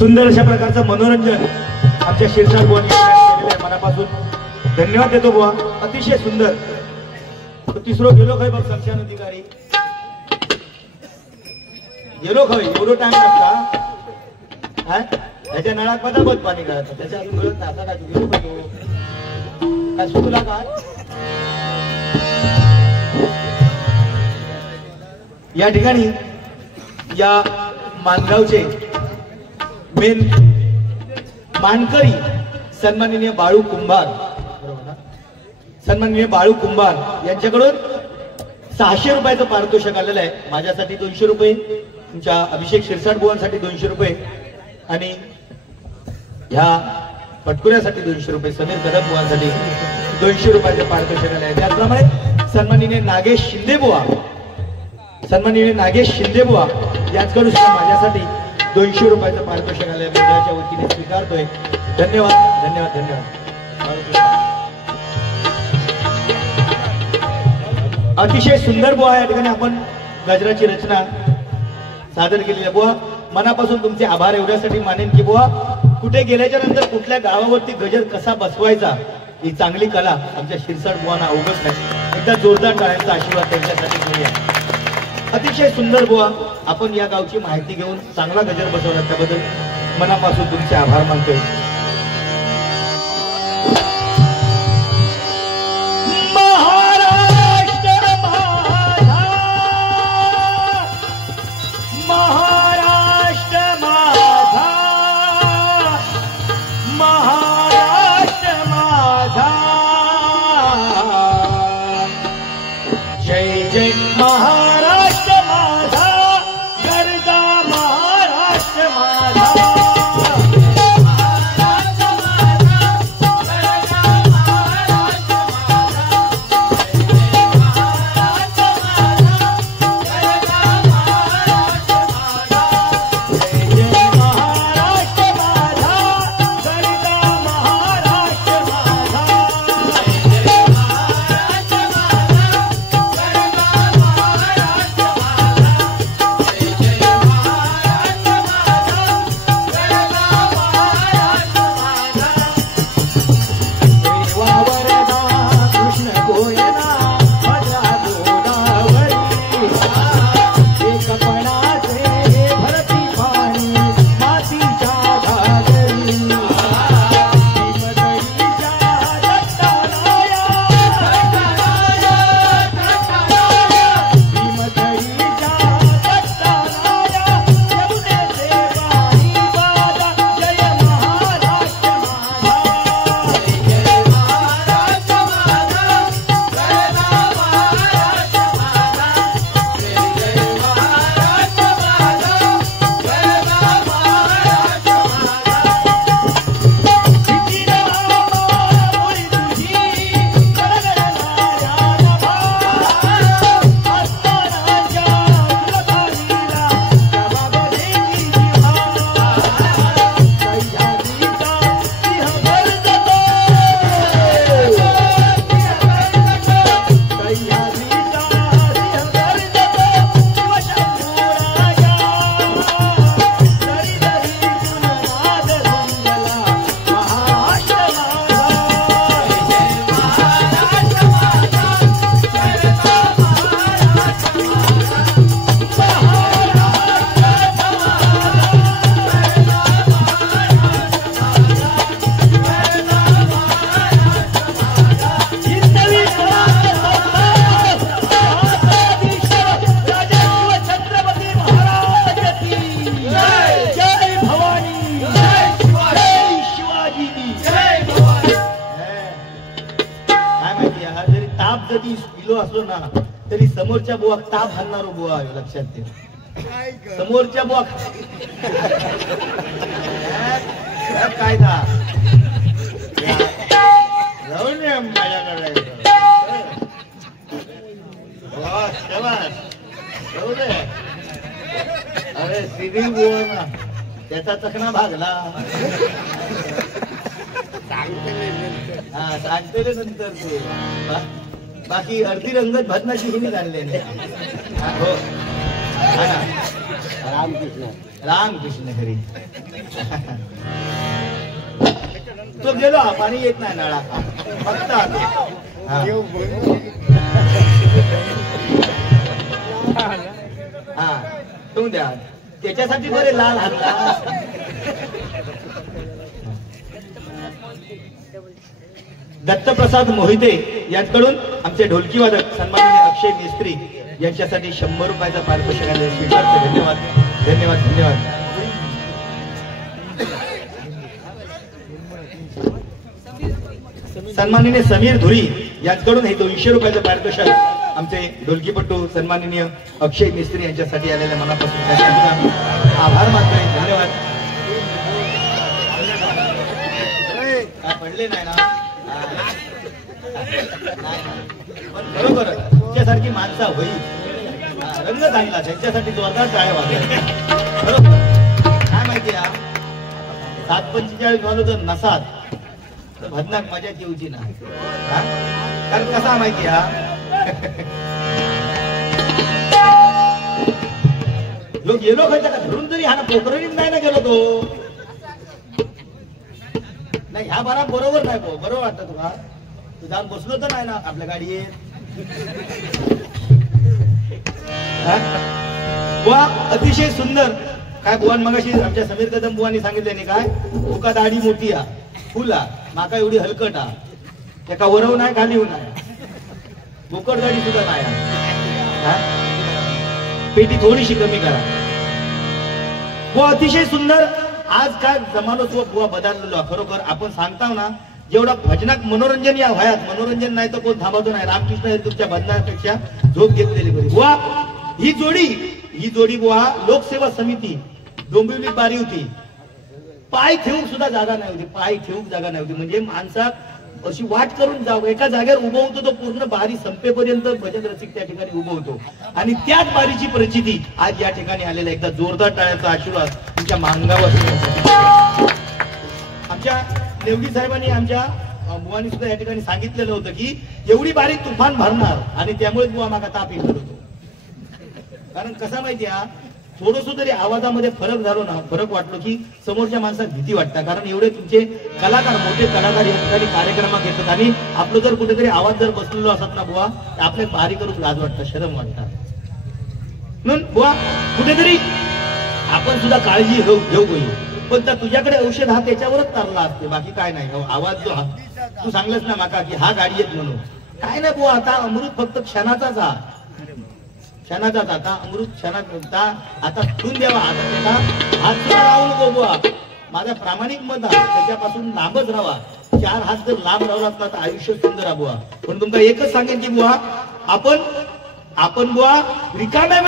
सुंदर अशा प्रकारचं मनोरंजन आमच्या शिरसाट बुवांनी केलेलं आहे. मनापासून धन्यवाद देतो बुवा. अतिशय सुंदर. तिसरो गेलो खय बघ संक्षान अधिकारी गेलो खय एवढं टाइम लागता त्याच्या नळात पदापद पाणी काढत त्याच्या अजून कळत आता काय गेलो काय सुटला काय या ठिकाणी या मानगावचे मेन मानकरी सन्माननीय बाळू कुंभार सन्माननीय बाळू कुंभार यांच्याकडून 600 रुपयाचं पारितोषिक आलेलं आहे. माझ्यासाठी 200 रुपये, तुमच्या अभिषेक शिरसाट बुवांसाठी 200 रुपये आणि ह्या पटकुऱ्यासाठी 200 रुपये, समीर कदम बुवांसाठी 200 रुपयाचं पारितोषिक आलं आहे. त्याचप्रमाणे सन्माननीय नागेश शिंदे बुवा यांच्याकडून सुद्धा माझ्यासाठी 200 रुपयाचं पारितोषिक आलंय. मंडळाच्या वतीने स्वीकारतोय. धन्यवाद धन्यवाद धन्यवाद. अतिशय सुंदर बुवा या ठिकाणी आपण गजराची रचना सादर केलेली आहे. बुवा मनापासून तुमचे आभार. एवढ्यासाठी मानेन की बुवा कुठे गेल्याच्या नंतर कुठल्या गावावरती गजर कसा बसवायचा ही चांगली कला आमच्या शिरसाट बुवांना अवगत नाही. एकदा जोरदार टाळ्यांचा आशीर्वाद त्यांच्यासाठी घेऊया. अतिशय सुंदर बुवा आपण या गावची माहिती घेऊन चांगला गजर बसवला त्याबद्दल मनापासून तुमचे आभार मानतोय. तरी समोरच्या बुवा ताप घालणारो बुवा लक्षात ठेव. समोरच्या बुवा काय था राहून माझ्याकडे अरे श्रीदेवी बुवा ना त्याचा चकना भागला. सांगते नंतर ते बाकी अर्धी रंगत भजनाची हिनी काढले हो. रामकृष्ण हरी. तो गेलो पाणी येत नाही नळा फक्त हा तू द्या त्याच्यासाठी बरे लाल हातला. दत्तप्रसाद मोहिते यांच्याकडून आमचे ढोलकी वादक सन्माननीय अक्षय मिस्त्री यांच्यासाठी 100 रुपयाचा पारितोषिकाने स्वीकारते. धन्यवाद धन्यवाद धन्यवाद. सन्माननीय समीर धुरी यांच्याकडून हे 200 रुपयाचं पारितोषिक आमचे ढोलकीपट्टू सन्माननीय अक्षय मिस्त्री यांच्यासाठी आलेल्या मनापासून आभार मानतोय. धन्यवाद. काय पडले नाही ना पण बरोबर तुमच्यासारखी माणसा होईल. रंग चांगला त्यांच्यासाठी जोरदार टाळ्या वाजल्या. बरोबर काय माहिती 7:45 झालो तर नसात तर भदनाक मजा येऊची ना. कारण कसा माहिती लोक गेलो खायचा का धरून तरी हा ना पोखरणीत नाही ना गेलो तो नाही. ह्या बारा बरोबर नाही बरोबर वाटतं तुला तू जाऊन बसलो तर नाही ना आपल्या गाडीत. बुवा अतिशय सुंदर काय बुवान मगाशी आमच्या समीर कदम बुवांनी सांगितले नाही काय तुका दाढी मोठी फुला माका एवढी हलकट एका वरव नाही खाली होऊ नाही बोकड गाडी सुद्धा नाही. पेटी थोडीशी कमी करा. बुवा अतिशय सुंदर. आज काय जमानो तो बुवा बदललेलो खरोखर आपण सांगताव ना जेवढा भजनाक मनोरंजन या वयात मनोरंजन नाही तर कोण थांबवतो नाही. रामकृष्ण हे तुमच्या बंधनापेक्षा झोप घेतलेली बरी. बुवा ही जोडी बुवा लोकसेवा समिती डोंबिवली बारी होती. पाय ठेवून सुद्धा जागा नाही होती. पाय ठेवून जागा नाही होती म्हणजे माणसात अशी वाट करून जावं एका जागेवर उभं होतो तो पूर्ण बारी संपेपर्यंत भजन रसिक त्या ठिकाणी उभं होतो. आणि त्याच बारीची प्रचिती आज या ठिकाणी आलेला एकदा जोरदार टाळ्याचा आशीर्वाद तुमच्या मांगावर. आमच्या नेवगी साहेबांनी आमच्या बुवानी सुद्धा या ठिकाणी सांगितलेलं होतं की एवढी बारी तुफान भरणार आणि त्यामुळे बुवा मागा ताप येत होतो. कारण कसा माहिती थोडस तरी आवाजामध्ये फरक झालो ना फरक वाटलो की समोरच्या माणसात भीती वाटतं. कारण एवढे तुमचे कलाकार मोठे कलाकार या ठिकाणी कार्यक्रमात घेतात आणि आपलं जर कुठेतरी आवाज जर बसलेलो असत ना बुवा आपल्या बारी करून लाज वाटतं शरम वाटतात. म्हणून बुवा कुठेतरी आपण सुद्धा काळजी घेऊ पण त्या तुझ्याकडे औषध त्याच्यावरच चालला असते बाकी काय नाही. आवाज जो तू सांगलंस ना माका की हा गाडी येत म्हणून काय नाही बुवा आता अमृत फक्त क्षणाचाच क्षणाचाच आता अमृत क्षणात आता ठेवून द्यावा. आता हात सुद्धा लावू नको बुवा माझा प्रामाणिक मत त्याच्यापासून लांबच राहा. 4 हात जर लांब राहलात ना तर आयुष्य सुंदर बुवा. पण तुमचा एकच सांगेन की बुवा आपण बुवा रिकाम्या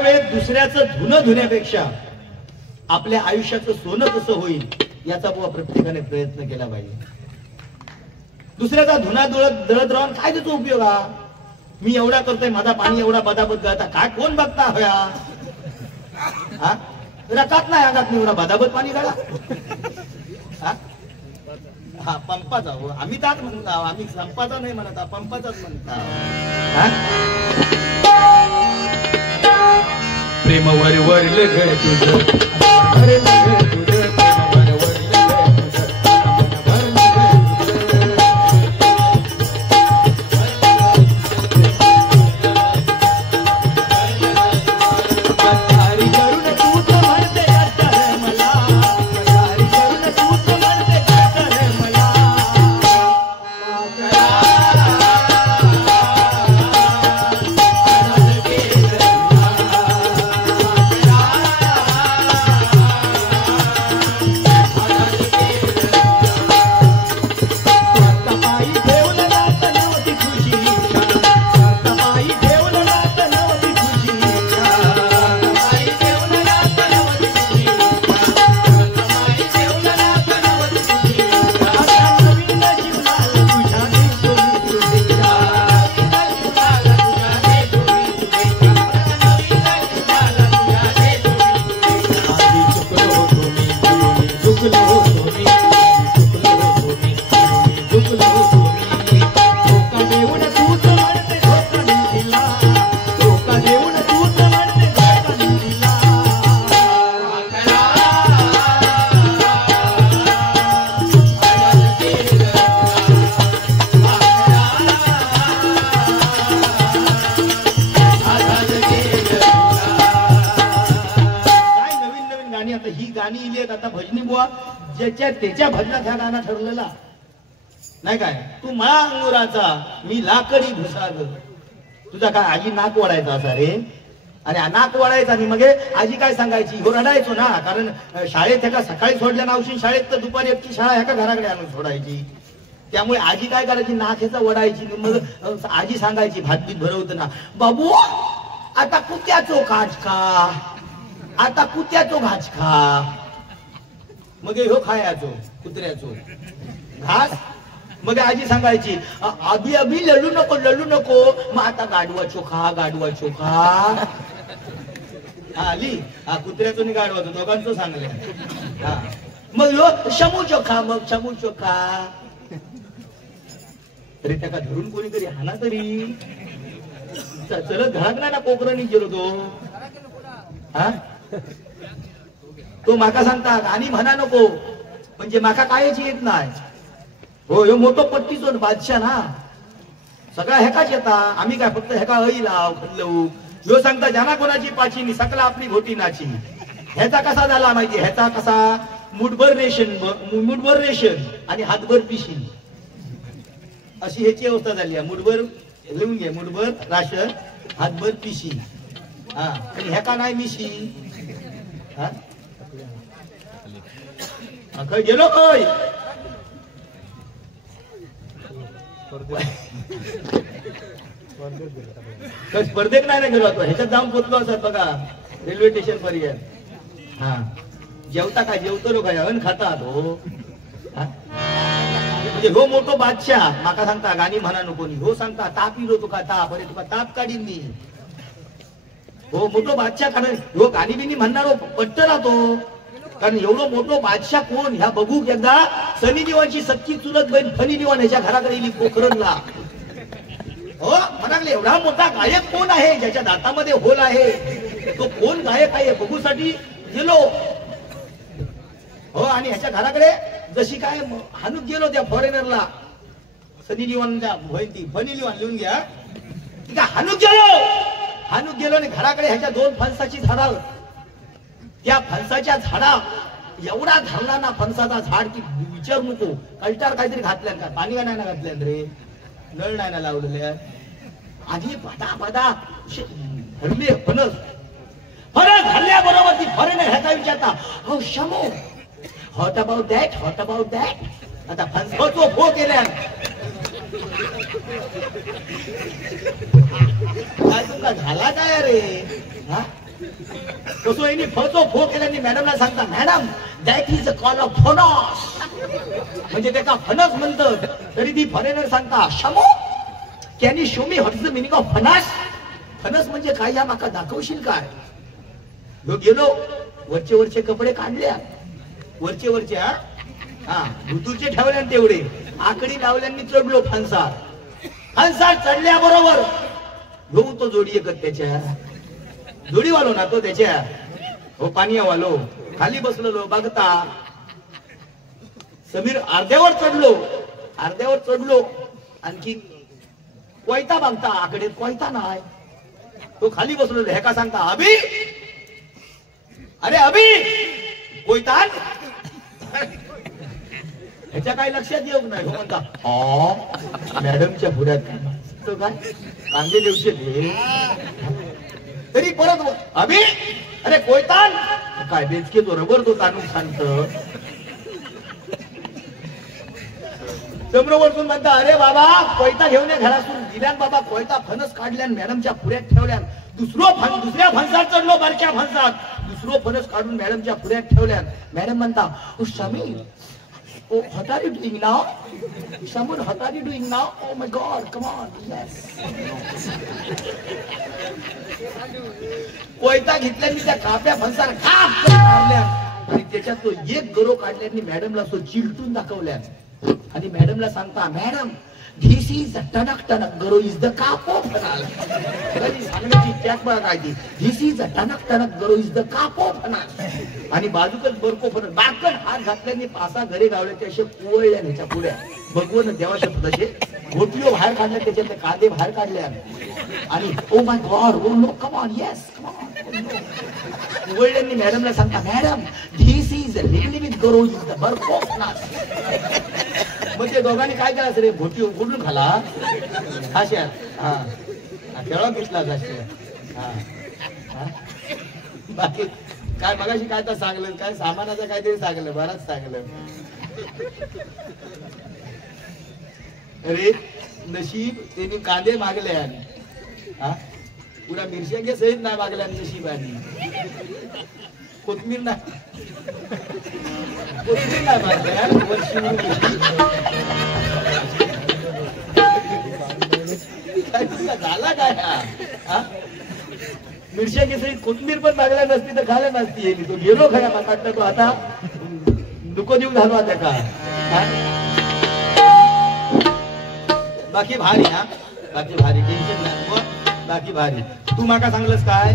वेळेत दुसऱ्याचं धुणं धुण्यापेक्षा आपल्या आयुष्याचं सोनं कसं होईल याचा बुवा प्रत्येकाने प्रयत्न केला पाहिजे. दुसऱ्याचा धुना दळत राहून काय त्याचा उपयोग मी एवढा करतोय माझा पाणी एवढा बदाबद गळता काय कोण बघता होया रकात नाही अंगात एवढा बदाबद पाणी गळा. हा पंपाचा आम्ही त्याच म्हणता आम्ही संपाचा नाही म्हणत पंपाचाच म्हणता. प्रेमवर वरलं घर तुझं ही गाणी इली आहेत आता भजनी बुवा ज्याच्या त्याच्या भजनात ह्या गाणं ठरलेला नाही काय. तू मळा अंगुराचा मी लाकडी भुसाग. तुझा काय आजी नाक वळायचा असा रे. आणि नाक वळायचा आणि मग आजी काय सांगायची हो रडायचो ना कारण शाळेत ह्याका सकाळी सोडल्या नावशी शाळेत तर दुपारी एकची शाळा ह्याका घराकडे आणून सोडायची. त्यामुळे आजी काय करायची नाक ह्याचा वडायची. मग आजी सांगायची भात बीत भरवताना बाबू आता कुत्याचो घाच खा आता कुत्याचो घाच खा. मग ह्यो खायचो कुत्र्याचो घास. मग आजी सांगायची अभि अभि लढू नको मग आता गाडवा चोखा गाडवा चोखा. आली हा कुत्र्याचो नि गाडवाचो दोघांचो सांगले. हा मग ह्यो शमू चोखा मग शमू चोखा. तरी त्याका धरून कोणीतरी हाना तरी चलत घरात नाही ना कोकरांनी गेलो तो. हा तो माका सांगता आणि म्हणा नको म्हणजे माका कायच येत नाही. हो ह्यो मोठो पट्टीचो बादशाह ना सगळा हेकाच येता. आम्ही काय फक्त हेका हई लाव खल्लऊ. ह्यो सांगता ज्याना कोणाची पाचीनी सकला आपली भोटी नाची. ह्याचा कसा झाला माहिती ह्याचा कसा मुठभर रेशन आणि हातभर पिशी अशी ह्याची अवस्था झाली आहे. मुठभर लिहून घे मुठभर राशन हातभर पिशी. हा आणि ह्याका नाही मिशी. हा खय गेलो खय स्पर्धेत नाही ना गेलो आता ह्याच्यात जाऊन पोचलो असत बघा रेल्वे स्टेशन पर्यंत. हा जेवता काय जेवतो लोक अन खातात हो. म्हणजे हो मोठो बादशाह माका सांगता गाणी म्हणा नको हो सांगता ताप इलो तुका ताप अरे तुका ताप काढीन मी. हो मोठो बादशाह कारण हो गाणी बिनी म्हणणार पट्ट राहतो कारण एवढं मोठो बादशाह कोण ह्या बघू एकदा सनी देवांची सच्ची चुलत बहीण फनी देवान ह्याच्या घराकडे येईल पोखरणला. हो म्हणाले एवढा मोठा गायक कोण आहे ज्याच्या दातामध्ये होल आहे तो कोण गायक आहे बघूसाठी गेलो. हो आणि ह्याच्या घराकडे जशी काय हानूक गेलो त्या फॉरेनरला सनी लिवानच्या बहीण ती फनी लिवान लिहून घ्या ती काय हानूक गेलो आणि घराकडे ह्याच्या 2 फणसाची झाडा. त्या फणसाच्या झाडा एवढा धरला ना फणसाचा झाड की विचार नको. कल्टार काहीतरी घातल्यान का पाणी का नाही ना घातल्यान रे नळ नाही ना लावलेल्या. आधी बदा बदा धरले फणस धरल्याबरोबर ती फॉरेनर ह्याचा विचारता हो शमो हॉट अबाउट दॅट आता फणसाचो फो केल्या काय तुमका झाला काय रे. हा कसो यांनी फळचो फो केल्याने मॅडमला सांगता madam that is a call of फणस म्हणजे ते का फणस म्हणतात. तरी ती फॉरेनर सांगता शमो can you show me what is the meaning of फणस. फणस म्हणजे काय या माका दाखवशील काय. गेलो वरचे कपडे काढल्या वरचे हा ऋतूचे ठेवल्या तेवढे आकडी लावल्यांनी चढलो फणसात चढल्याबरोबर घेऊ तो जोडी एकच त्याच्या जोडी वालो ना तो त्याच्या हो पाणी वालो खाली बसलो बघता समीर अर्ध्यावर चढलो आणखी कोयता बघता आकडे कोयता नाही. तो खाली बसलो ह्याका सांगता अभि अरे अभि कोयता ह्याच्या काही लक्षात येऊ नाही. हो म्हणता मॅडमच्या पुढ्यात तो काय कांदे दिवशी तरी परत अभि अरे कोयतान काय बेचके तो रबर तो ताणून सांगत. चंद्रवरतून म्हणता अरे बाबा कोयता घेऊन घरातून दिल्यान बाबा कोयता फणस काढल्यान मॅडमच्या पुऱ्यात ठेवल्यान. दुसऱ्या फणसात चढलो बारक्या फणसात दुसरो फणस काढून मॅडमच्या पुऱ्यात ठेवल्यान. मॅडम म्हणता ओ Shami Oh, what are you doing now? Someone, what are you doing now? Oh my God, come on, yes. कोयता घेतल्यानी त्या काप्या फणसाला खाप मारल्या आणि त्याच्यात तो एक गरो काढल्यानी मॅडमला तो चिलटून दाखवल्या आणि मॅडमला सांगता मॅडम धिस इज अ टणक गरो इज द कापो फणास. सांगण्याची त्याग बघा काय ती धिस इज अ टणक गरो इज द कापो फणास. आणि बाजूकच बरको फणस बारकन हात घातल्याने पासा घरी गावले ते असे कोवळल्या ह्याच्या पुढ्या भगवन देवा शब्द असे घोटियो बाहेर काढल्या त्याच्यातले कांदे बाहेर काढल्या आणि oh my god oh no come on yes come on उघडल्यांनी मॅडमला सांगता, madam this is little with गरो इज द बर्फ ऑफ नास. मग ते दोघांनी काय करायचं रे, भोटी उघडून खाला अशा. हा खेळा घेतला बाकी काय मगाशी काय तर सांगलं, काय सामानाचं काहीतरी सांगलं, बराच सांगलं. अरे नशीब त्यांनी कांदे मागले आणि पुरा मिरच्या सहित नाही मागल्या नशिबाने. कोथमीर नाही मागल्या वर्षी. झाला काय हा, मिरच्या सहित कोथमीर पण मागल्या नसती तर खाल्या नसती. तो गेलो खऱ्या वाटतं तो आता नको देऊ झालो आता का. बाकी भारी हा, बाकी भारी, टेन्शन नाही, बाकी भारी. तू माका सांगलंस काय,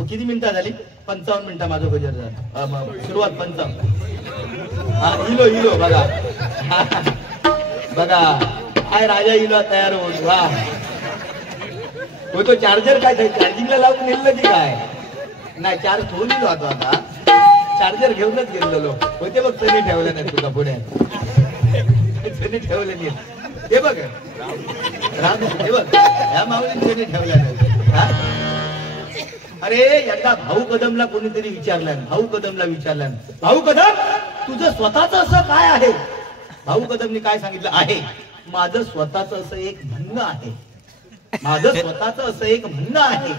किती मिनिटं झाली? 55 मिनिटं माझं गजर झालं. सुरुवात 55. हा इलो इलो बघा बघा, काय राजा इलो तयार होऊन. वा तो चार्जर काय चार्जिंगला लावून नेलं की काय, नाही चार्ज ठेवून इलो आता. चार्जर घेऊनच गेलेलो होते बघ. सनी ठेवलं नाही तुझा पुण्यात, सनी ठेवलं नाही. हे बघ राम, हे बघ या माऊलींनी ठेवल्या नाही. अरे यंदा भाऊ कदमला कोणीतरी विचारलं, भाऊ कदमला विचारलं, भाऊ कदम तुझं स्वतःच असं काय आहे? भाऊ कदमने काय सांगितलं आहे, माझं स्वतःच असं एक म्हणणं आहे, माझं स्वतःच असं एक म्हणणं आहे.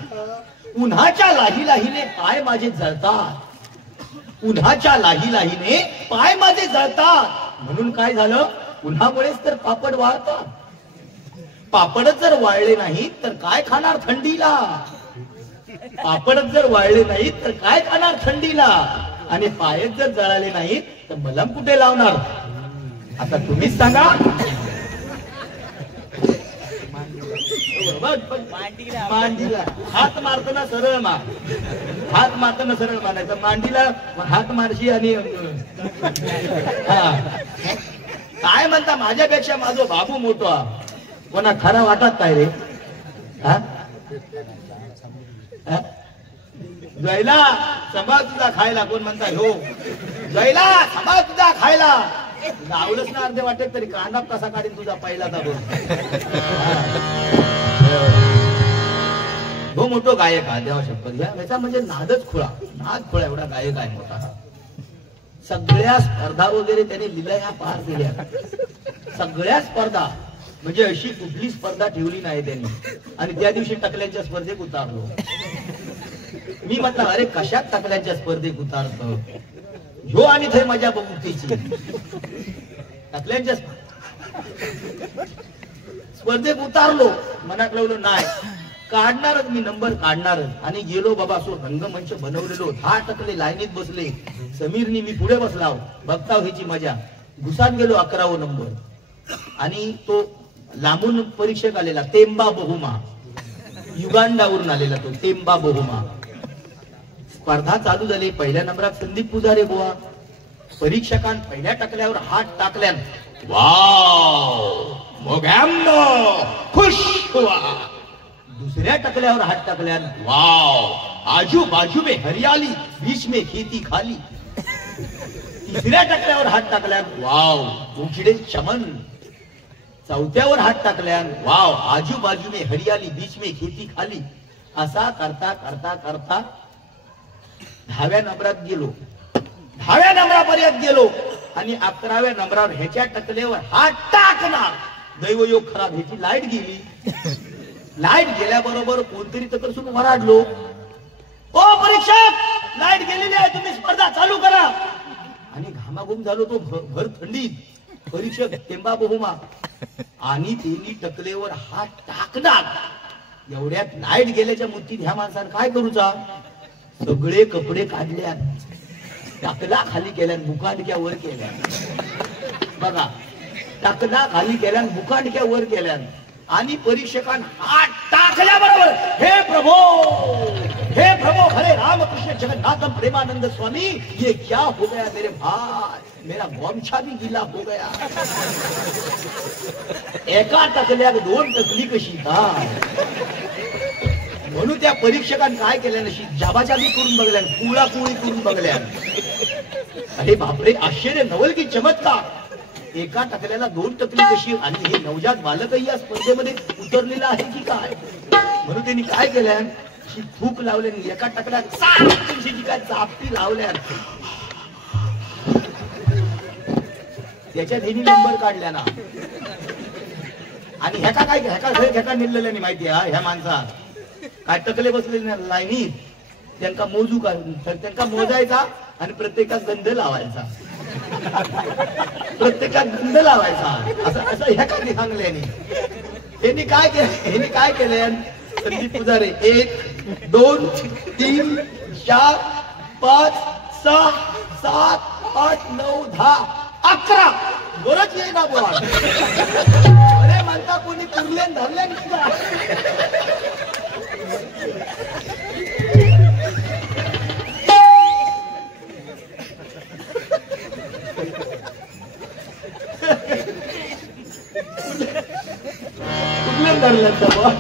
उन्हाच्या लाही लाहीने पाय माझे जळतात, उन्हाच्या लाही लाहीने पाय माझे जळतात. म्हणून काय झालं, उन्हामुळेच तर पापड वाळतात. पापडच जर वाळले नाहीत तर काय खाणार थंडीला, पापडच जर वाळले नाहीत तर काय खाणार थंडीला, आणि पायच जर जळाले नाहीत तर मलम कुठे लावणार? आता तुम्हीच सांगा. मांडीला हात मारताना सरळ मार, हात मारताना सरळ मारायचं, मांडीला हात मारशी. आणि काय म्हणता, माझ्यापेक्षा माझा बाबू मोठा, कोणा खरा वाटत काय रे? जयला सभा तुझा खायला, कोण म्हणता हो जयला सभा तुझा खायला. गावलंच ना अर्धे वाटत तरी कांदा कसा काढीन तुझा पहिला दाबून. हो मोठो गायक हा, देवा शपथ घ्या. याचा म्हणजे नादच खुळा, नाद खुळा एवढा गायक आहे मोठा. सगळ्या स्पर्धा वगैरे त्याने लिलाया पार केल्या, सगळ्या स्पर्धा, म्हणजे अशी कुठली स्पर्धा ठेवली नाही त्यांनी. आणि त्या दिवशी टकल्यांच्या स्पर्धेत उतारलो. मी म्हटलं अरे कशात टकल्यांच्या स्पर्धेत उतारतो ह्यो, आणि थंय मजा बघू त्याची. टकल्यांच्या स्पर्धेत उतारलो, मनात लावलं नाही काढणारच मी, नंबर काढणारच. आणि गेलो बाबा, असो रंगमंच बनवलेलो, 10 टकले लाईनीत बसले. समीरनी मी पुढे बसलाव, बघताव ह्याची मजा. घुसात गेलो 11वा नंबर. आणि तो लांबून परीक्षक आलेला, तेंबा बहुमा, युगांडावरून आलेला तो तेंबा बहुमा. स्पर्धा चालू झाली. पहिल्या नंबरात संदीप पुजारे बुवा. परीक्षकांन पहिल्या टकल्यावर हात टाकल्यान वाव मोगॅम्बो खुश हुआ. दुसऱ्या टकल्यावर हात टाकल्यान वाव आजू बाजू में हरियाली बीच में खेती खाली. तिसऱ्या टकल्यावर हात टाकल्यान वाव उजड़े चमन. चौथ्यावर हात टाकल्यान वाव आजू बाजू में हरियाली बीच में खेती खाली. असा करता करता करता 10व्या नंबरात गेलो. 10व्या नंबरापर्यंत गेलो आणि 11व्या नंबरावर ह्याच्या टकलेवर हात टाकणार. दैवयोग खराब, ह्याची लाईट गेली. लाईट गेल्याबरोबर कोणतरी तकरसून वराडलो, ओ परीक्षक लाईट गेलेली आहे, तुम्ही स्पर्धा चालू करा. आणि घामाघूम झालो तो भर थंडीत. परीक्षक तेंबा बहुमा आणि त्यांनी टकलेवर हात टाकणार. एवढ्यात लाईट गेल्याच्या मुठीत ह्या माणसानं काय करूचा, सगळे कपडे काढल्या, टाकला खाली केल्या, मुकांडक्या वर केल्या. बघा, टाकला खाली केल्या, मुकांडक्या वर केल्या. आणि परीक्षकांना हात टाकल्याबरोबर हे प्रभो हरे रामकृष्ण जगन्नाथम प्रेमानंद स्वामी, ये क्या हो गया मेरे भाई, मेरा गमछा भी गीला हो गया. एका टकल्यात 2 टकली कशी काय. म्हणून त्या परीक्षकांनी काय केलं नशी जाबाजाबी करून बघल्या, कुळाकुळी करून बघल्या. अरे बापरे, आश्चर्य नवल की चमत्कार. एका टकल्याला 2 टकली कशी, आणि हे नवजात बालकही या स्पर्धेमध्ये उतरलेलं आहे की काय. म्हणून त्यांनी काय केलं, फूक लावल्याने एका टकल्यात काय चापटी लावल्या, त्याच्यात ह्यानी नंबर काढल्या ना. आणि ह्याका काय ह्याका निघलेल्याने माहिती आहे, ह्या माणसा काय टकले बसलेले ना लाईनीत, त्यांना मोजू का, त्यांना मोजायचा आणि प्रत्येकात गंध लावायचा, प्रत्येकात गंध लावायचा, असं ह्याका सांगल्याने. यांनी काय केले, संदीप पुजारे 1 2 3 4 5 6 7 8 9 10 11 बरंच येई ना बुवा. अरे म्हणता कोणी पुरले धरले का. कुठले धरले बुवा.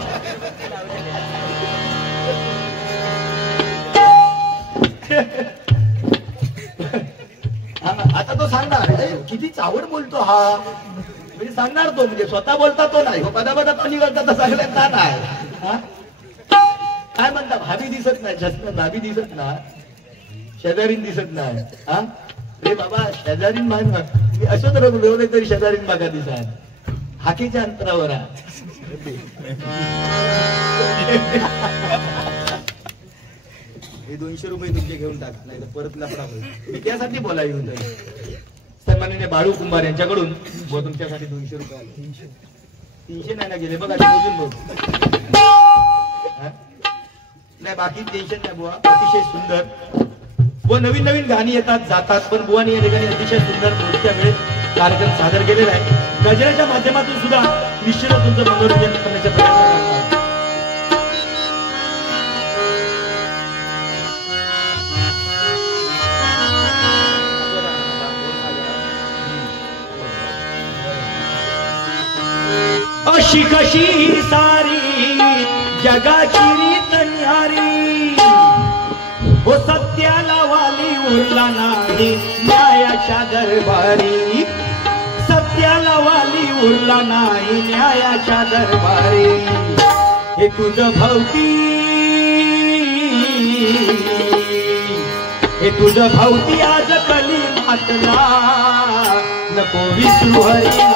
आता तो सांगणार किती चावड बोलतो हा, म्हणजे सांगणार तो, म्हणजे स्वतः बोलता तो नाही, पदापदा कोणी करता तसा नाही. काय म्हणता, भाभी दिसत नाही, जसं भाभी दिसत नाही, शेजारीन दिसत नाही. हा रे बाबा, शेजारीन मान मी असं तर बोलवले तरी शेजारीन बागा दिसत, हाकेच्या अंतरावर. हे 200 रुपये तुमचे घेऊन टाका, नाही तर परत लफडा होईल. मी त्यासाठी बोला येऊन जाईल. सन्माननीय बाळू कुंभार यांच्याकडून तुमच्यासाठी 200 रुपये आले. 300 नाही ना गेले बघा, मोजून बघ. नाही बाकी टेन्शन नाही बुवा. अतिशय सुंदर व नवीन नवीन गाणी येतात जातात, पण बुवानी या ठिकाणी अतिशय सुंदर मोठ्या वेळेत कार्यक्रम सादर केलेला आहे. गजराच्या माध्यमातून सुद्धा निश्चित तुमचं मनोरंजन करण्याचा प्रयत्न करतात. अशी कशी सारी जगाची रीत न्यारी, हो सत्याला वाली उरला नाही न्यायाच्या दरबारी, सत्याला वाली उरला नाही न्यायाच्या दरबारी. हे तुझं भवती, हे तुझं भवती आज कली मातला, नको विसरू हरी.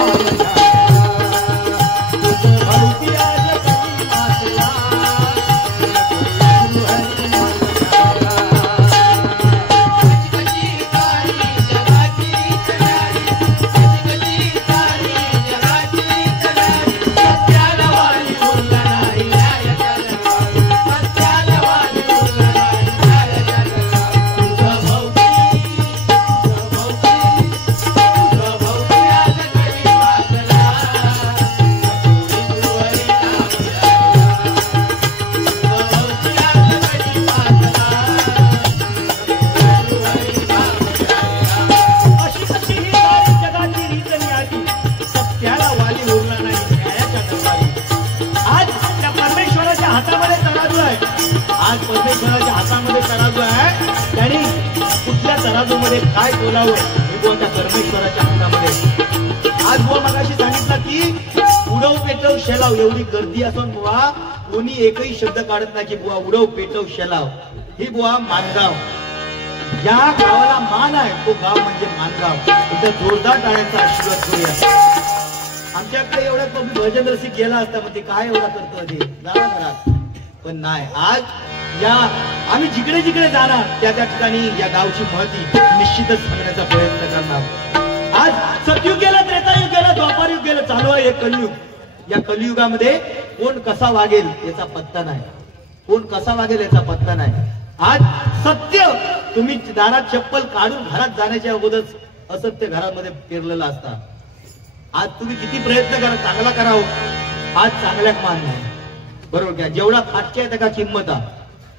परमेश्वराच्या हातामध्ये तराजू आहे, त्यांनी कुठल्या तराजूमध्ये काय बोलावं हे बुवा त्या परमेश्वराच्या हातामध्ये. आज बुवा मगाशी सांगितलं की उडव पेटव शेलाव, एवढी गर्दी असून बुवा कोणी एकही शब्द काढत नाही की बुवा उडव पेटव शेलाव. ही बुवा मानगाव, ज्या गावाला मान आहे तो गाव म्हणजे मानगाव. इथं जोरदार टाळ्यांचा आशीर्वाद करूया. आमच्याकडे एवढ्या भजन रसिक गेला असता, मग ते काय एवढा करतो ते जा घरात, पण नाही. आज या आम्ही जिकडे जिकडे जाणार त्या त्या ठिकाणी या गावची महती निश्चितच सांगण्याचा प्रयत्न करणार. आज सतयुग गेलं, त्रेतायुग गेलं, द्वापार युग गेलं, चालू आहे एक कलियुग. या कलियुगामध्ये कोण कसा वागेल याचा पत्ता नाही, कोण कसा वागेल याचा पत्ता नाही. आज सत्य, तुम्ही दारात चप्पल काढून घरात जाण्याच्या अगोदरच असत्य घरामध्ये पेरलेलं असता. आज तुम्ही किती प्रयत्न करा, चांगला करावं, आज चांगल्यात मान नाही. बरोबर घ्या, जेवढा फाटक्या आहे त्याला किंमत आहे.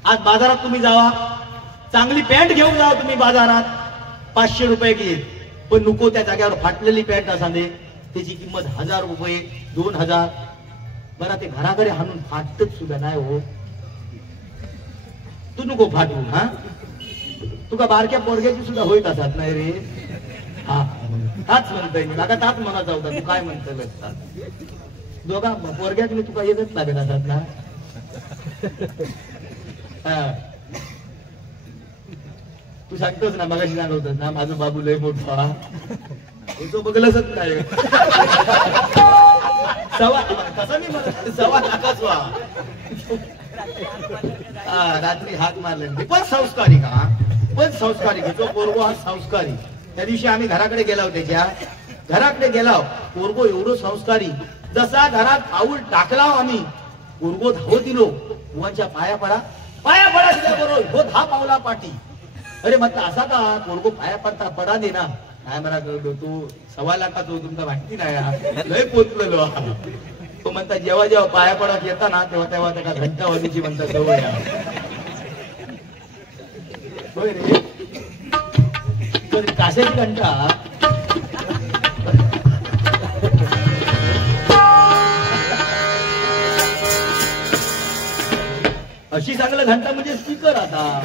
आज बाजारात तुम्ही जावा, चांगली पॅन्ट घेऊन जावा तुम्ही बाजारात, 500 रुपये घेईल, पण नको त्या जागेवर फाटलेली पॅन्ट असा दे, त्याची किंमत 1000 रुपये 2000. बरं ते घराकडे हाणून फाटत सुद्धा नाही हो, तू नको फाटू हा. तुका बारक्या पोरग्याची सुद्धा होईत असतात नाही रे. हा हाच म्हणतोय मी नका ताच मनाचा होता. तू काय म्हणतोय दोघा पोरग्यात मी तुका येतच लागत असतात ना. तू सांगतोस ना मगाशी सांगतोस ना माझं बाबू लय मोठा तो बघलंच काय सवा तसा मी म्हणत 1.25 लाखाच वा. रात्री हाक मारले पण संस्कारी का पण संस्कारी घेतो पोरगो हा संस्कारी. त्या दिवशी आम्ही घराकडे गेलो त्याच्या घराकडे गेलो पोरगो एवढं संस्कारी. जसा घरात पाऊल टाकला आम्ही पोरगो धावत दिलो बुवांच्या पाया पडा बरोबर हो 10 पावला पाठी. अरे म्हटलं असा का पोरगो पाया पडता पडा दे ना. काय मला कळतो तू 1.25 लाखाचा हो तुमचा माहिती नाही लय पोचलेलो. तो म्हणता जेव्हा जेव्हा पाया पडत येता ना तेव्हा तेव्हा त्याला घंटा वाजूची म्हणता सवय. होय रे काशाची घंटा अशी चांगलं घंटा म्हणजे स्पीकर आता.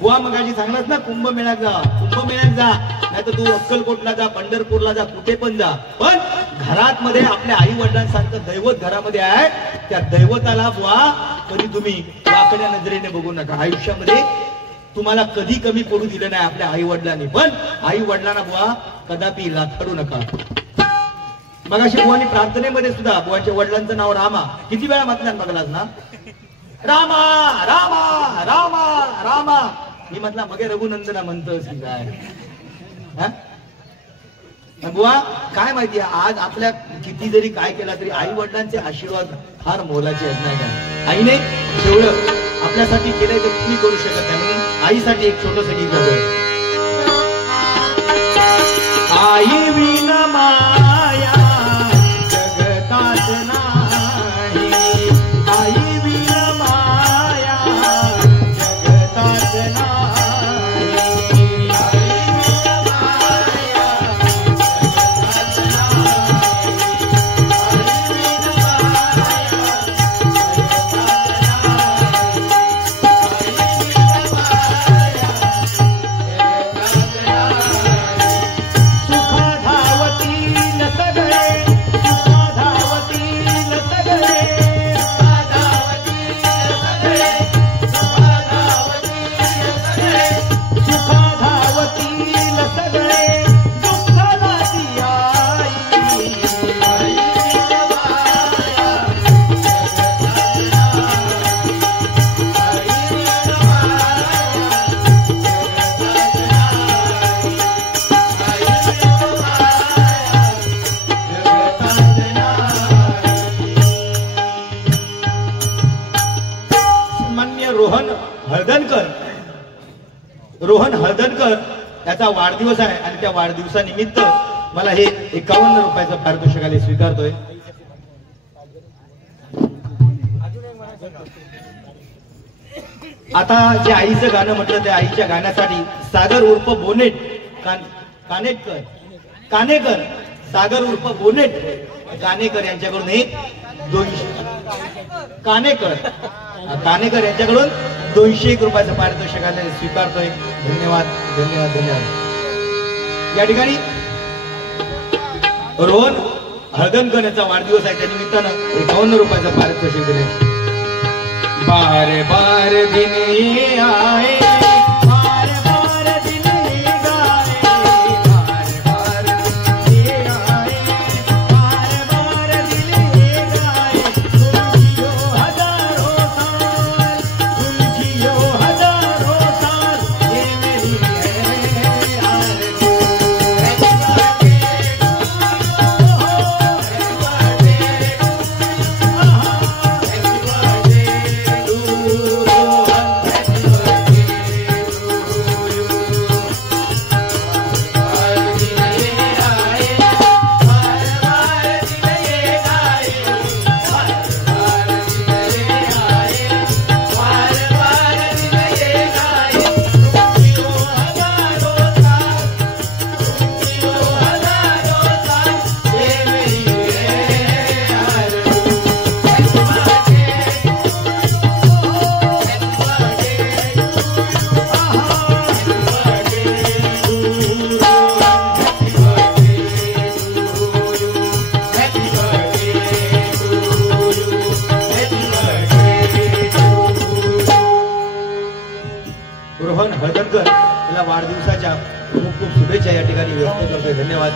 बुवा मगाशी सांगलास ना कुंभमेळ्यात जा नाही तर तू अक्कलकोटला जा पंढरपूरला जा कुठे पण जा पण घरात मध्ये आपल्या आई वडिलांसारखं दैवत घरामध्ये आहे. त्या दैवताला बुवा कधी तुम्ही वाकड्या नजरेने बघू नका. आयुष्यामध्ये तुम्हाला कधी कमी पडू दिलं नाही आपल्या आई वडिलांनी. पण आई वडिलांना बुवा कदापि लाथाडू नका. मगाशी बुवानी प्रार्थनेमध्ये सुद्धा बुवाच्या वडिलांचं नाव रामा किती वेळा म्हटलं बघलास ना रामा रामा रामा रामा. मी म्हटला मगे रघुनंदना म्हणतोस की काय बुवा काय माहितीये आज आपल्या किती जरी काय केला तरी आई वडिलांचे आशीर्वाद फार मोलाचे आहेत नाही का. आईने जेवढं आपल्यासाठी केलंय ते तुम्ही करू शकत नाही म्हणून आईसाठी एक छोटस गीत गातो. आई विन माया जगतात नाही आई विन माया जगतात नाही. रोहन हळदणकर याचा वाढदिवस आहे आणि त्या वाढदिवसानिमित्त मला हे 51 रुपयाचं पारितोषिक स्वीकारतोय. आता जे आईचं गाणं म्हटलं त्या आईच्या गाण्यासाठी सागर उर्फ बोनेट कानेकर सागर उर्फ बोनेट कानेकर यांच्याकडून हे 200 कानेकर यांच्याकडून 201 रुपयाचं पारितोषिक स्वीकारतोय. धन्यवाद धन्यवाद धन्यवाद. या ठिकाणी रोहन हळदणकर याचा वाढदिवस आहे, त्या निमित्तानं 51 रुपयाचं पारितोषिक दिले. बार बार दिन ये आए वाढदिवसाच्या खूप खूप शुभेच्छा या ठिकाणी व्यक्त करतोय. धन्यवाद.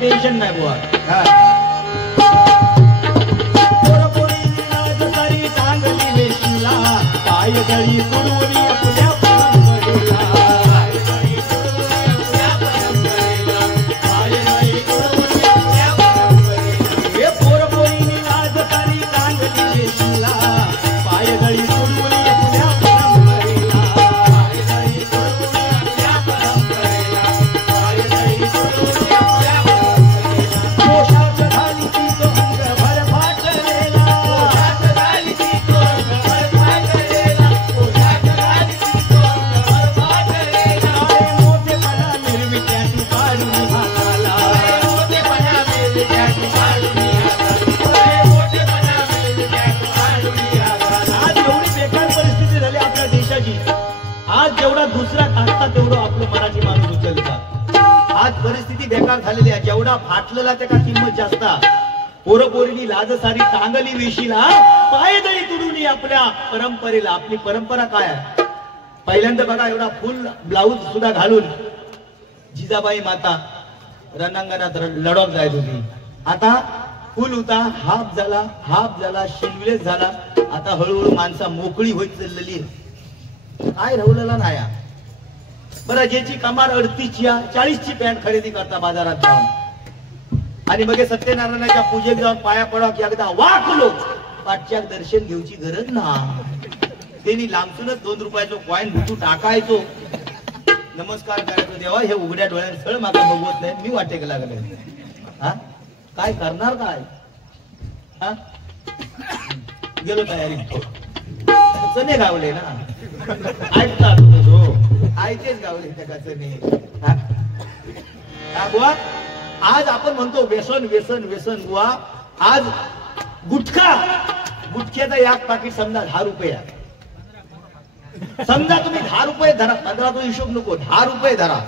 टेन्शन नाही बुवा. परिस्थिती बेकार झालेली आहे. जेवढा फाटलेला त्याला किंमत जास्त. पोरपोरीनी लाजसारी टांगली वेशीला पायदळी तुडून आपल्या परंपरेला. आपली परंपरा काय आहे? पहिल्यांदा बघा एवढा फुल ब्लाऊज सुद्धा घालून जिजाबाई माता रणांगणात लढत जायत होती. आता फुल होता, हाफ झाला, शिलविलेच झाला. आता हळूहळू माणसा मोकळी होत चाललेली. काय रवलेला नाही. बरं, ज्याची कमार 38ची 40ची पॅन्ट खरेदी करता बाजारात जाऊन आणि मग सत्यनारायणाच्या पूजेक जाऊन पाया पडा की एकदा वाकलो पाठच्या दर्शन घेऊची गरज ना. त्यांनी लांबूनच 2 रुपयाचं कॉईन भुटू टाकायचो, नमस्कार करायचो. देवा हे उघड्या डोळ्याने सळ मागा बघवत नाही, मी वाटे लागले. हा काय करणार काय? हा गेलो तयारी चणे गावले ना, ऐकता आयतेच गावले त्या चणे. बुवा आज आपण म्हणतो व्यसन व्यसन व्यसन. बुवा आज गुटख्याचा एक पाकिट समजा 10 रुपये. समजा तुम्ही 10 रुपये धरा, 15 तो हिशोब नको, 10 रुपये धरा.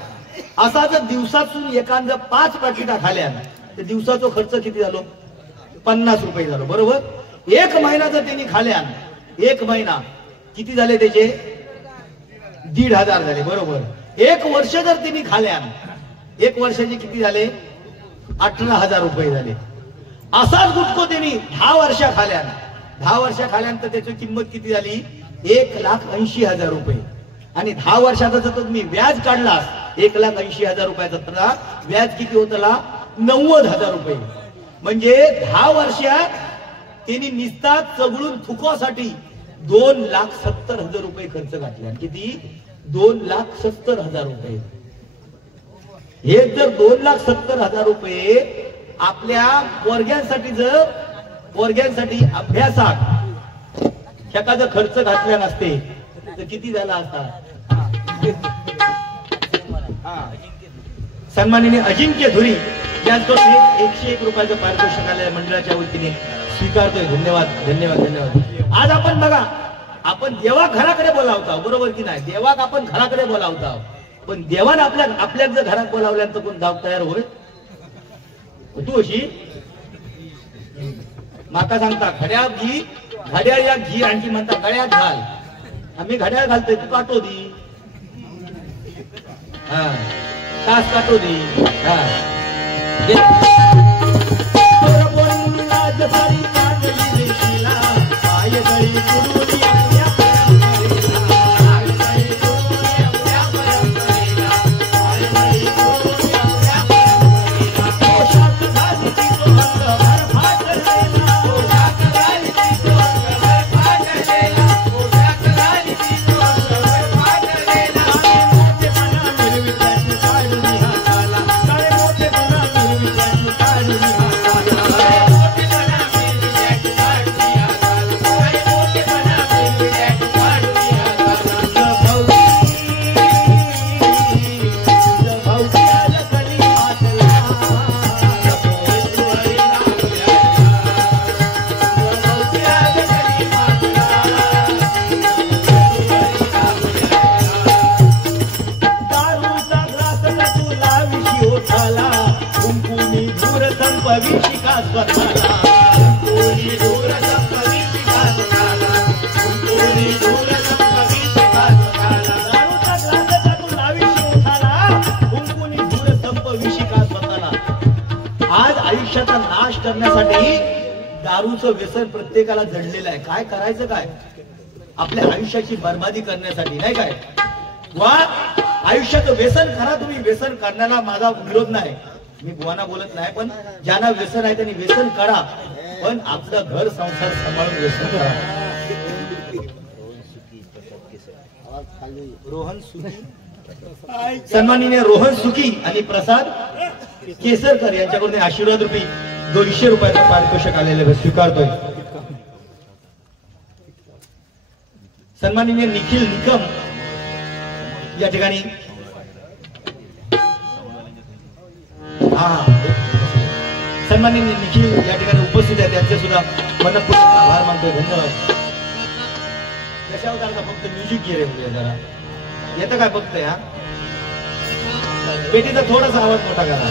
असा जर दिवसातून एखादं 5 पाकिटा खाल्या तर दिवसाचा खर्च किती झालो? 50 रुपये झालो. बरोबर. 1 महिना जर त्यांनी खाल्या, 1 महिना किती झाले त्याचे? 1,500 झाले. बरोबर. 1 वर्ष जर त्यांनी खाल्या, 1 वर्षाचे किती झाले? 18,000 रुपये झाले. असाच गुटखो त्यांनी 10 वर्ष खाल्या, 10 वर्ष खाल्यानंतर त्याची किंमत किती झाली? 1,80,000 रुपये. आणि 10 वर्षाचा जर तुम्ही व्याज काढला 1,80,000 रुपयाचा, तर व्याज किती होतला? 90,000 रुपये. म्हणजे 10 वर्षात त्यांनी निस्ता चगळून थुकवासाठी 2,70,000 रुपये खर्च घातला. किती? 2,70,000 रुपये. हे जर 2,70,000 रुपये आपल्या पोरग्यांसाठी अभ्यासात एखादा खर्च घातला नसते तर किती झाला असता? सन्माननीय अजिंक्य धुरी यांच्याकडून 101 रुपयाचं पारितोषिक मंडळाच्या वतीने स्वीकारतोय. धन्यवाद धन्यवाद धन्यवाद. आज आपण बघा, आपण देवा घराकडे बोलावता, बरोबर की नाही? देवाक आपण घराकडे बोलावता, पण देवान आपल्या जर घरात बोलावल्यानंतर कोण धाव तयार होय? तू अशी माका सांगता घड्याळ या घी आणखी म्हणता गळ्यात घाल. आम्ही घड्याळ घालतोय, तू काटो दी. हा तास काटो दी. हा आयुष्याचा नाश करण्यासाठी दारूचं व्यसन प्रत्येकाला जडलेलं आहे. काय करायचं काय? आपल्या आयुष्याची बर्बादी करण्यासाठी, नाही काय? वा आयुष्याचं व्यसन करा तुम्ही. व्यसन करण्याला माझा विरोध नाही, मी बुवाना बोलत नाही, पण ज्यांना व्यसन आहे त्यांनी व्यसन करा, पण आपलं घर संसार सांभाळून व्यसन करा. रोहन सुकी, सन्माननीय रोहन सुकी आणि प्रसाद केसरकर यांच्याकडून आशीर्वाद रूपी 200 रुपयाचं पारितोषिक आलेलं स्वीकारतोय. सन्माननीय निखिल निकम या ठिकाणी सन्माननीय निखिल या ठिकाणी उपस्थित आहेत, त्यांचे सुद्धा मनपूर्वक आभार मानतोय. धन्यवाद. कशावर फक्त म्युझिक गिरे जरा येतं काय फक्त या पेटीचा थोडासा आवाज मोठा करा.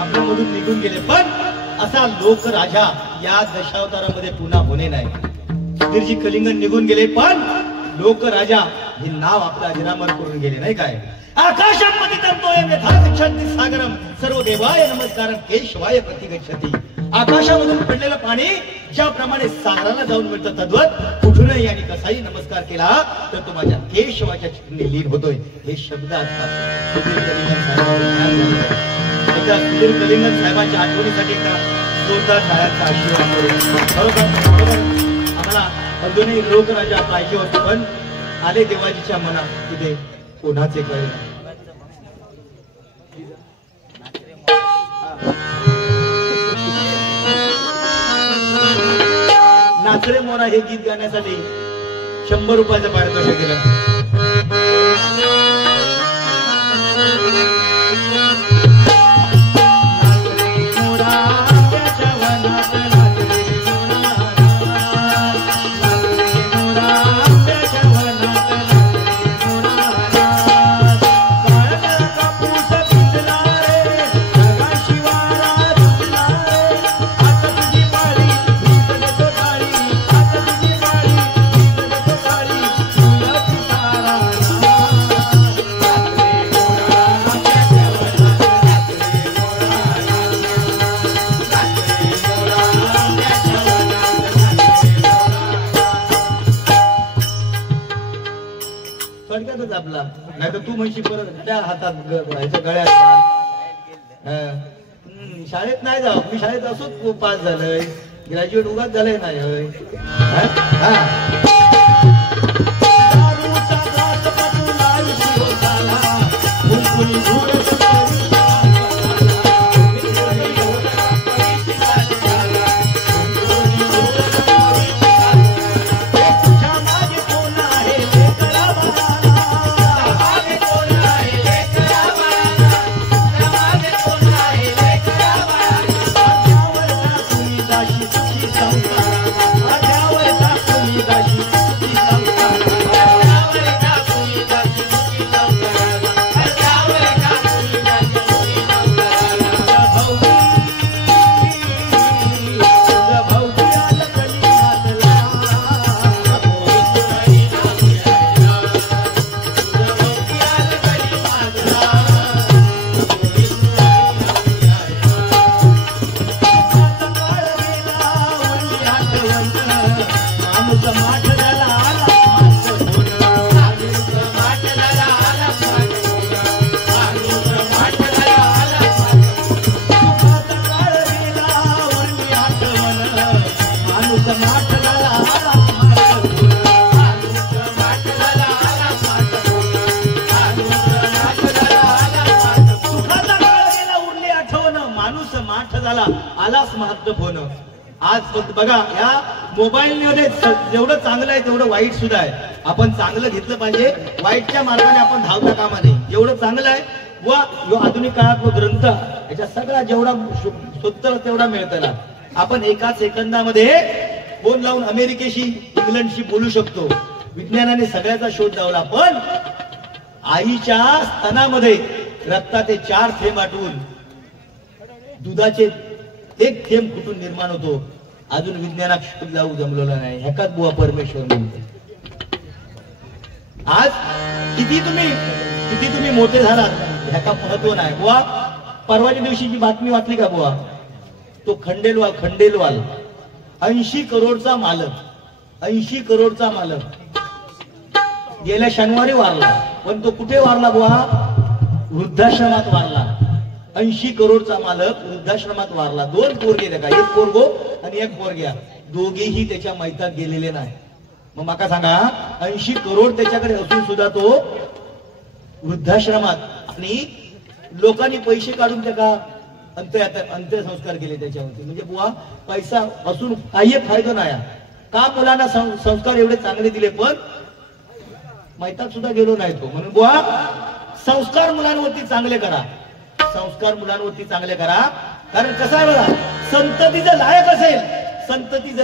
आपल्यामधून निघून गेले, पण असा लोकराजा या दशावतारामध्ये पुन्हा होणे नाही. सुधीरजी कलिंगन निघून गेले, पण लोकराजा हे नाव आपलं अजरामर करून गेले नाही काय. आकाशात पतितंतोय मेधा गच्छति सागरम सर्व देवाय नमस्कारम केशवाय प्रतिगच्छति. आकाशामधून पडलेलं पाणी ज्याप्रमाणे सागराला जाऊन मिळतं, तद्वत कुठूनही आणि कसाही नमस्कार केला तर तो माझ्या केशवाच्या चिन्हे लीन होतोय. हे शब्द असतात सुधीर कलिंगन साहेबांना. एकदा सुधीर कलिंगन साहेबांच्या आठवणीसाठी एकदा जोरदार टाळ्यांचा आशीर्वाद करू. बरोबर आम्हाला अजूनही लोकराजा पाहिजे होते, पण आले देवाजीच्या मनात तिथे कोणाचे कळे. नाचरे मोरा हे गीत गाण्यासाठी 100 रुपयाचं पारितोषिक दिलं. आपला नाही तर तू म्हणशी परत त्या हातात गळ्यात. शाळेत नाही जाऊ, मी शाळेत असोच पास झालंय, ग्रॅज्युएट उगाच झालंय नाही. आलाच महत्व होणं. आज बघा या मोबाईल मध्ये जेवढं चांगलं आहे तेवढं वाईट सुद्धा आहे. आपण चांगलं घेतलं पाहिजे, वाईटच्या मार्गाने आपण धावता कामा नये. जेवढं चांगलं आहे व जो आधुनिक काळात ग्रंथ याच्या सगळा जेवढा स्वतः तेवढा मिळताना आपण एका सेकंदामध्ये फोन लावून अमेरिकेशी इंग्लंडशी बोलू शकतो. विज्ञानाने सगळ्याचा शोध लावला, पण आईच्या स्तनामध्ये रक्ताचे 4 थेंब आटवून दुधाचे 1 थेंब कुठून निर्माण होतो अजून विज्ञानात शोध लावू जमलेला नाही. ह्याकाच बुवा परमेश्वर म्हणतो. आज किती तुम्ही मोठे झालात ह्याचा महत्व नाही बुवा. परवाच्या दिवशीची बातमी वाचली का बुवा? तो खंडेलवाल 80 करोडचा मालक, 80 करोडचा मालक गेल्या शनिवारी वारला. पण तो कुठे वारला बुवा? वृद्धाश्रमात वारला. 80 करोडचा मालक वृद्धाश्रमात वारला. 2 पोरगे का, एक पोरगो आणि एक पोरग्या, दोघेही त्याच्या मैतात गेलेले नाही. मग माका सांगा 80 करोड त्याच्याकडे असून सुद्धा तो वृद्धाश्रमात, आणि लोकांनी पैसे काढून त्याला अंत्यसंस्कार केले त्याच्यावरती. म्हणजे बुवा पैसा असून काही फायदा नाही का? मुलांना संस्कार एवढे चांगले दिले पण मैतात सुद्धा गेलो नाही तो. म्हणून बुवा संस्कार मुलांवरती चांगले करा, संस्कार मुलांवरती चांगले करा. कारण कसं आहे बघा, संततीचं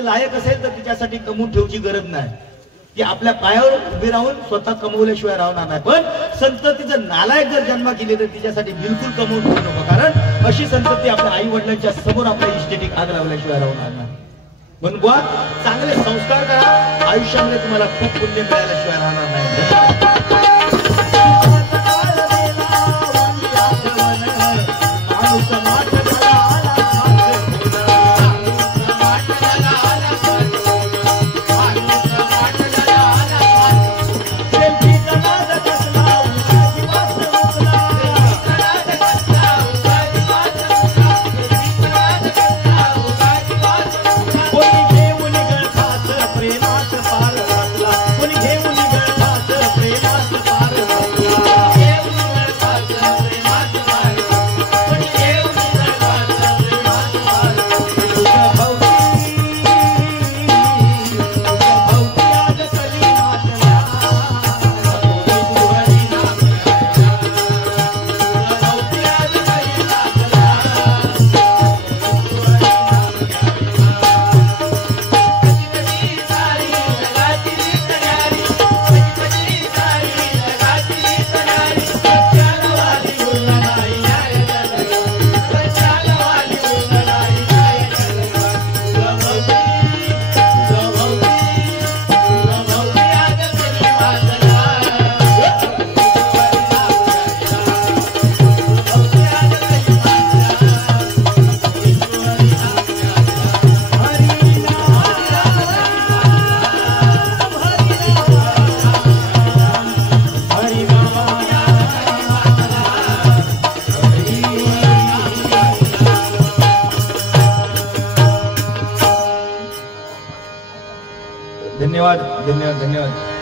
लायक असेल तर तिच्यासाठी कमवून ठेवची गरज नाही. ती आपल्या पायावर उभी राहून स्वतः कमवल्याशिवाय राहणार नाही. पण संततीचं नालायक जर जन्म केली तर तिच्यासाठी बिलकुल कमवून ठेवू नको. कारण अशी संतती आपल्या आई वडिलांच्या समोर आपल्या इस्टेटिक आग लावल्याशिवाय राहणार नाही. म्हणून बुवा चांगले संस्कार करा, आयुष्यामध्ये तुम्हाला खूप पुण्य मिळाल्याशिवाय राहणार नाही. धन्यवाद.